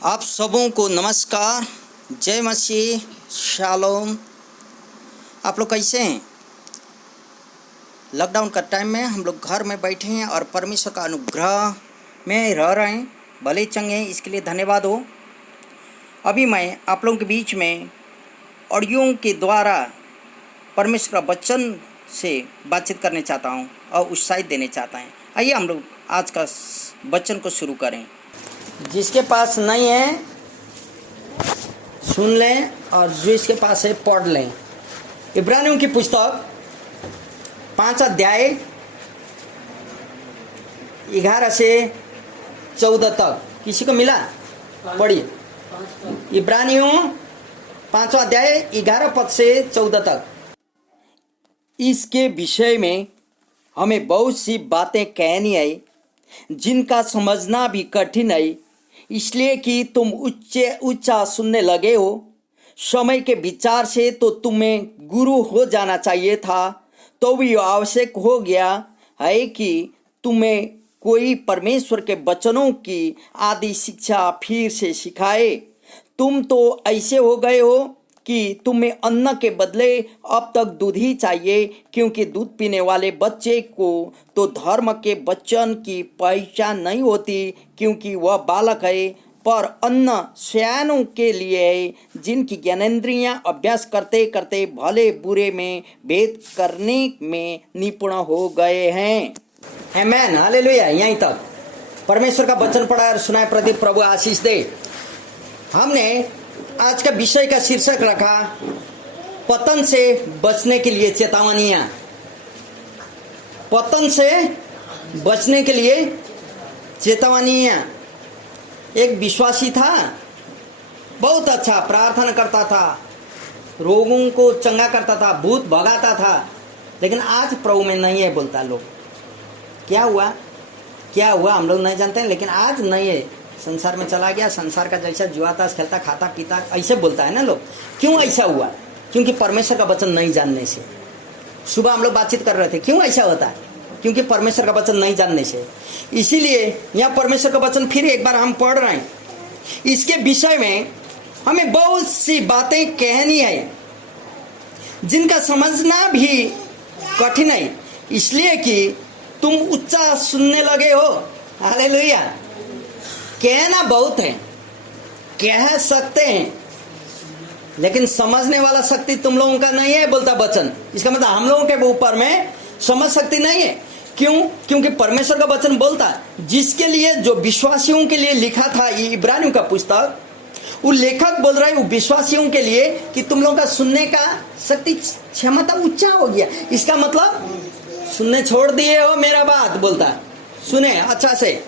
आप सबों को नमस्कार, जय मसीह, शालोम। आप लोग कैसे हैं? लॉकडाउन का टाइम में हम लोग घर में बैठे हैं और परमेश्वर का अनुग्रह में रह रहे हैं, भले चंगे हैं, इसके लिए धन्यवाद हो। अभी मैं आप लोगों के बीच में ऑडियो के द्वारा परमेश्वर का वचन से बातचीत करने चाहता हूँ और उत्साहित देने चाहता है। आइए हम लोग आज का वचन को शुरू करें। जिसके पास नहीं है सुन लें और जो इसके पास है पढ़ लें। इब्रानियों की पुस्तक 5 अध्याय 11 से 14 तक किसी को मिला? पढ़िए। इब्रानियों 5 अध्याय 11 पद से 14 तक। इसके विषय में हमें बहुत सी बातें कहनी है जिनका समझना भी कठिन है, इसलिए कि तुम ऊंचा सुनने लगे हो। समय के विचार से तो तुम्हें गुरु हो जाना चाहिए था, तो भी आवश्यक हो गया है कि तुम्हें कोई परमेश्वर के वचनों की आदि शिक्षा फिर से सिखाए। तुम तो ऐसे हो गए हो कि तुम्हें अन्न के बदले अब तक दूध ही चाहिए, क्योंकि दूध पीने वाले बच्चे को तो धर्म के वचन की पहचान नहीं होती, क्योंकि वह बालक है। पर अन्न सयानों के लिए है, जिनकी ज्ञानेंद्रियां अभ्यास करते करते भले बुरे में भेद करने में निपुण हो गए हैं। आमीन, हालेलुया। यहीं तक परमेश्वर का वचन पढ़ा और सुनाए। प्रदीप प्रभु आशीष दे। हमने आज का विषय का शीर्षक रखा पतन से बचने के लिए चेतावनियां। पतन से बचने के लिए चेतावनियां। एक विश्वासी था, बहुत अच्छा प्रार्थना करता था, रोगों को चंगा करता था, भूत भगाता था, लेकिन आज प्रभु में नहीं है बोलता। लोग क्या हुआ हम लोग नहीं जानते हैं, लेकिन आज नहीं है, संसार में चला गया, संसार का जैसा जुआता खेलता खाता पीता, ऐसे बोलता है ना लोग। क्यों ऐसा हुआ? क्योंकि परमेश्वर का वचन नहीं जानने से। सुबह हम लोग बातचीत कर रहे थे, क्यों ऐसा होता है? क्योंकि परमेश्वर का वचन नहीं जानने से। इसीलिए यहाँ परमेश्वर का वचन फिर एक बार हम पढ़ रहे हैं। इसके विषय में हमें बहुत सी बातें कहनी है जिनका समझना भी कठिन है, इसलिए कि तुम ऊंचा सुनने लगे हो। हालेलुया। कहना बहुत है, कह सकते हैं, लेकिन समझने वाला शक्ति तुम लोगों का नहीं है बोलता वचन। इसका मतलब हम लोगों के ऊपर में समझ शक्ति नहीं है। क्यों? क्योंकि परमेश्वर का वचन बोलता जिसके लिए, जो विश्वासियों के लिए लिखा था, ये इब्रानियों का पुस्तक, वो लेखक बोल रहा है वो विश्वासियों के लिए कि तुम लोगों का सुनने का शक्ति क्षमता ऊंचा हो गया। इसका मतलब सुनने छोड़ दिए हो मेरा बात बोलता, सुने अच्छा से।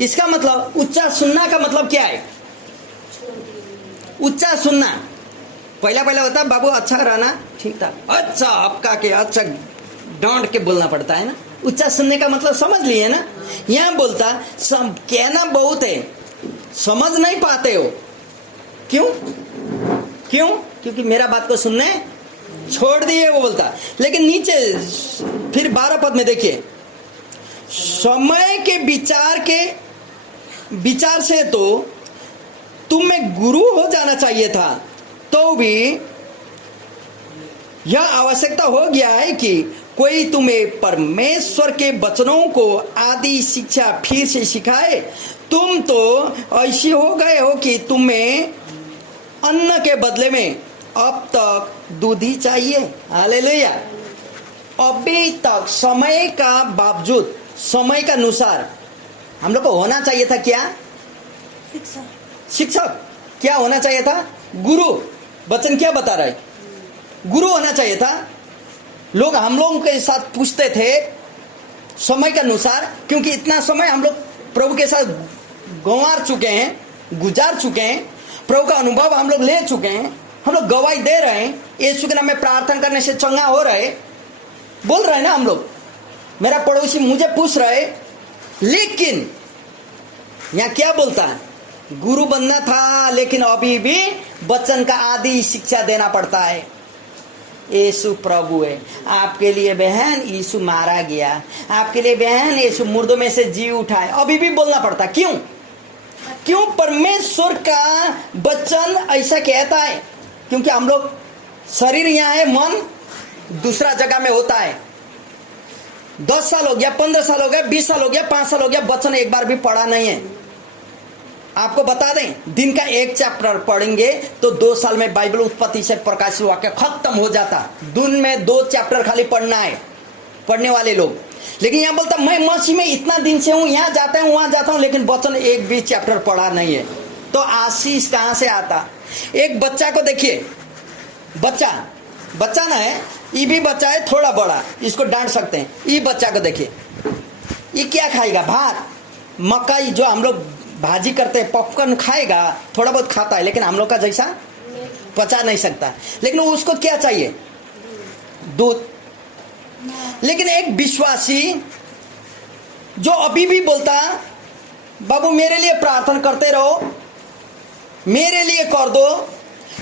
इसका मतलब ऊंचा सुनना का मतलब क्या है? ऊंचा सुनना पहला होता बाबू अच्छा रहना, ठीक था, अच्छा आपका के अच्छा डांट के बोलना पड़ता है ना। ऊंचा सुनने का मतलब समझ लिए ना। यहाँ बोलता कहना बहुत है, समझ नहीं पाते हो। क्यों? क्योंकि मेरा बात को सुनने छोड़ दिए वो बोलता। लेकिन नीचे फिर 12 पद में देखिए, समय के विचार से तो तुम्हें गुरु हो जाना चाहिए था, तो भी यह आवश्यकता हो गया है कि कोई तुम्हें परमेश्वर के वचनों को आदि शिक्षा फिर से सिखाए। तुम तो ऐसे हो गए हो कि तुम्हें अन्न के बदले में अब तक दूध ही चाहिए। हालेलुया। अभी तक समय का बावजूद, समय का अनुसार हम लोग को होना चाहिए था क्या? शिक्षक। क्या होना चाहिए था? गुरु। वचन क्या बता रहा है? गुरु होना चाहिए था। लोग हम लोगों के साथ पूछते थे समय के अनुसार, क्योंकि इतना समय हम लोग प्रभु के साथ गुजार चुके हैं, प्रभु का अनुभव हम लोग ले चुके हैं, हम लोग गवाही दे रहे हैं, यीशु के नाम में प्रार्थना करने से चंगा हो रहे, बोल रहे हैं ना हम लोग। मेरा पड़ोसी मुझे पूछ रहे, लेकिन यहाँ क्या बोलता है? गुरु बनना था, लेकिन अभी भी वचन का आदि शिक्षा देना पड़ता है। यीशु प्रभु है। आपके लिए बहन यीशु मारा गया, आपके लिए बहन यीशु मुर्दों में से जी उठाए, अभी भी बोलना पड़ता। क्यों? क्यों परमेश्वर का वचन ऐसा कहता है? क्योंकि हम लोग शरीर यहाँ है, मन दूसरा जगह में होता है। 10 साल हो गया, 15 साल हो गया, 20 साल हो गया, 5 साल हो गया, वचन एक बार भी पढ़ा नहीं है। आपको बता दें, दिन का एक चैप्टर पढ़ेंगे तो 2 साल में बाइबल उत्पत्ति से प्रकाशित वाक्य खत्म हो जाता। दिन में 2 चैप्टर खाली पढ़ना है पढ़ने वाले लोग। लेकिन यहाँ बोलता मैं मसीह में इतना दिन से हूँ, यहाँ जाता हूँ वहां जाता हूँ, लेकिन वचन एक भी चैप्टर पढ़ा नहीं है। तो आशीष कहाँ से आता? एक बच्चा को देखिए, बच्चा ना है, ये भी बच्चा है थोड़ा बड़ा, इसको डांट सकते हैं। ये बच्चा को देखिए, ये क्या खाएगा? भात, मकई, जो हम लोग भाजी करते हैं, पॉपकॉर्न खाएगा, थोड़ा बहुत खाता है, लेकिन हम लोग का जैसा पचा नहीं सकता। लेकिन उसको क्या चाहिए? दूध। लेकिन एक विश्वासी जो अभी भी बोलता बाबू मेरे लिए प्रार्थना करते रहो, मेरे लिए कर दो,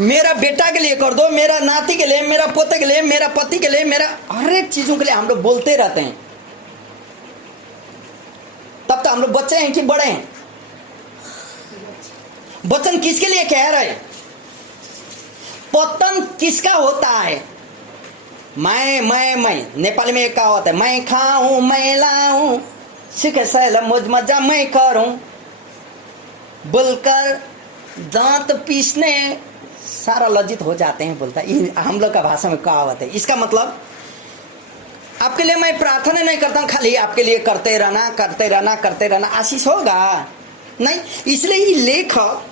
मेरा बेटा के लिए कर दो, मेरा नाती के लिए, मेरा पोते के लिए, मेरा पति के लिए, मेरा हर एक चीजों के लिए हम लोग बोलते रहते हैं। तब तो हम लोग बच्चे हैं कि बड़े हैं? वचन किसके लिए कह रहे? पतन किसका होता है? मैं नेपाली में एक कहावत है, मैं खाऊं मैं लाऊं सीखे सैल मौज मजा मैं करूं, बोलकर दांत पीसने सारा लज्जित हो जाते हैं, बोलता है। हम लोग का भाषा में कहावत है। इसका मतलब आपके लिए मैं प्रार्थना नहीं करता हूं, खाली आपके लिए करते रहना, आशीष होगा नहीं। इसलिए ये लेखक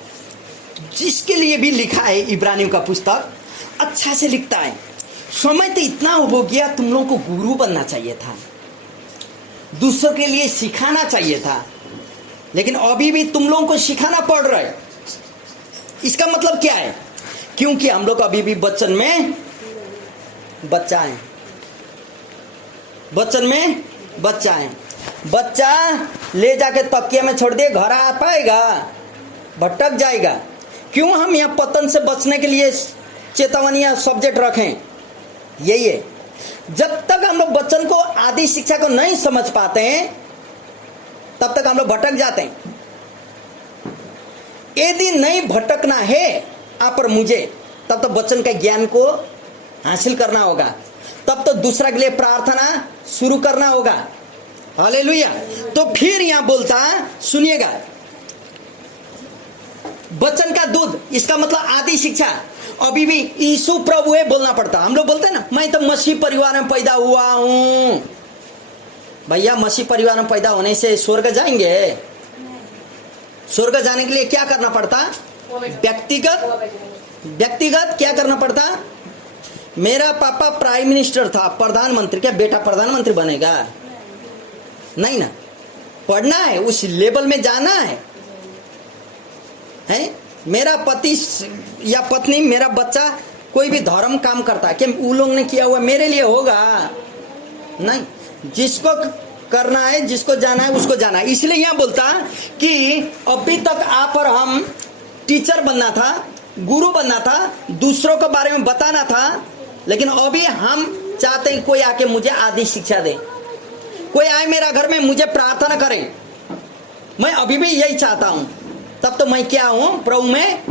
जिसके लिए भी लिखा है इब्रानियों का पुस्तक अच्छा से लिखता है। समय तो इतना हो गया, तुम लोगों को गुरु बनना चाहिए था, दूसरों के लिए सिखाना चाहिए था, लेकिन अभी भी तुम लोगों को सिखाना पड़ रहा है। इसका मतलब क्या है? क्योंकि हम लोग अभी भी वचन में बच्चा है, वचन में बच्चा है। बच्चा ले जाके तकिया में छोड़ दिए, घर आ पाएगा? भटक जाएगा। क्यों हम यहाँ पतन से बचने के लिए चेतावनियां सब्जेक्ट रखें? यही है, जब तक हम लोग वचन को आदि शिक्षा को नहीं समझ पाते हैं तब तक हम लोग भटक जाते हैं। यदि नहीं भटकना है आप और मुझे, तब तो वचन के ज्ञान को हासिल करना होगा, तब तो दूसरा के लिए प्रार्थना शुरू करना होगा। हालेलुया। तो फिर यहां बोलता, सुनिएगा, वचन का दूध, इसका मतलब आदि शिक्षा। अभी भी यीशु प्रभु है बोलना पड़ता। हम लोग बोलते हैं ना, मैं तो मसीह परिवार में पैदा हुआ हूं। भैया, मसीह परिवार में पैदा होने से स्वर्ग जाएंगे? स्वर्ग जाने के लिए क्या करना पड़ता? व्यक्तिगत क्या करना पड़ता? मेरा पापा प्राइम मिनिस्टर था, प्रधानमंत्री, क्या बेटा प्रधानमंत्री बनेगा? नहीं ना। पढ़ना है, उस लेवल में जाना है। मेरा पति या पत्नी, मेरा बच्चा कोई भी धर्म काम करता है, कि वो लोग ने किया हुआ मेरे लिए होगा? नहीं। जिसको करना है, जिसको जाना है, उसको जाना है। इसलिए यहां बोलता कि अभी तक आप और हम टीचर बनना था, गुरु बनना था, दूसरों के बारे में बताना था, लेकिन अभी हम चाहते हैं कोई आके मुझे आदि शिक्षा दे, कोई आए मेरा घर में मुझे प्रार्थना करे। मैं अभी भी यही चाहता हूं। तब तो मैं क्या हूं? प्रभु में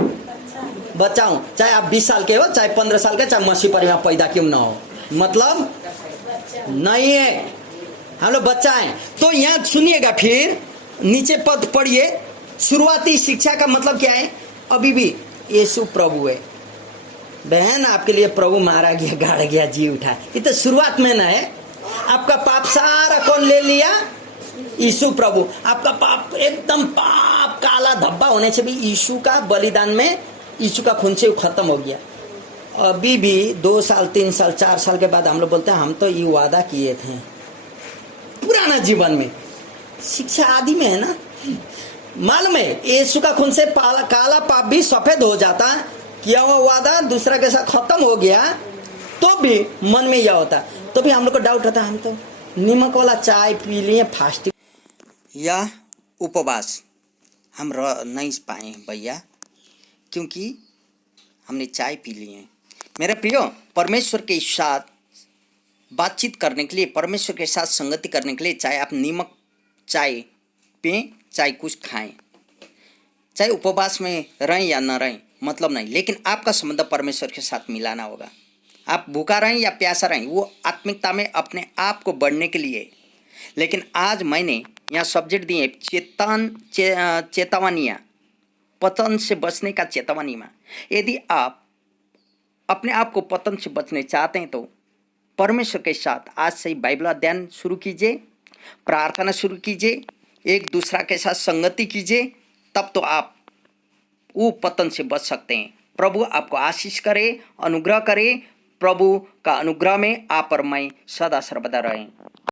बच्चा हूं। चाहे आप 20 साल के हो, चाहे 15 साल के, चाहे मसीह परिवार पैदा क्यों ना हो, मतलब नहीं है, हम लोग बच्चा हैं। तो यहां सुनिएगा, फिर नीचे पद पढ़िए। शुरुआती शिक्षा का मतलब क्या है? अभी भी यीशु प्रभु है। बहन, आपके लिए प्रभु मारा गया, गाड़ा गया, जी उठा। ये तो शुरुआत में ना है। आपका पाप सारा कौन ले लिया? यीशु प्रभु। आपका पाप एकदम पाप काला धब्बा होने से भी यीशु का बलिदान में, यीशु का खून से खत्म हो गया। अभी भी 2 साल 3 साल 4 साल के बाद हम लोग बोलते हैं हम तो ये वादा किए थे पुराना जीवन में। शिक्षा आदि में है ना, मालूम है यीशु का खून से काला पाप भी सफेद हो जाता, किया हुआ वादा दूसरा के साथ खत्म हो गया, तो भी मन में यह होता, तो भी हम लोग को डाउट होता, हम तो नमक वाला चाय पी लिए, फास्टिंग या उपवास हम रह नहीं पाए भैया, क्योंकि हमने चाय पी ली है। मेरे प्रियो, परमेश्वर के साथ बातचीत करने के लिए, परमेश्वर के साथ संगति करने के लिए, चाहे आप नमक चाय पिए, चाहे कुछ खाएं, चाहे उपवास में रहें या न रहें, मतलब नहीं, लेकिन आपका संबंध परमेश्वर के साथ मिलाना होगा। आप भूखा रहें या प्यासा रहें, वो आत्मिकता में अपने आप को बढ़ने के लिए। लेकिन आज मैंने यहाँ सब्जेक्ट दिए चेतावनियाँ, पतन से बचने का चेतावनी में। यदि आप अपने आप को पतन से बचने चाहते हैं तो परमेश्वर के साथ आज से ही बाइबल अध्ययन शुरू कीजिए, प्रार्थना शुरू कीजिए, एक दूसरा के साथ संगति कीजिए, तब तो आप वो पतन से बच सकते हैं। प्रभु आपको आशीष करे, अनुग्रह करे। प्रभु का अनुग्रह में आप और मैं सदा सर्वदा रहें।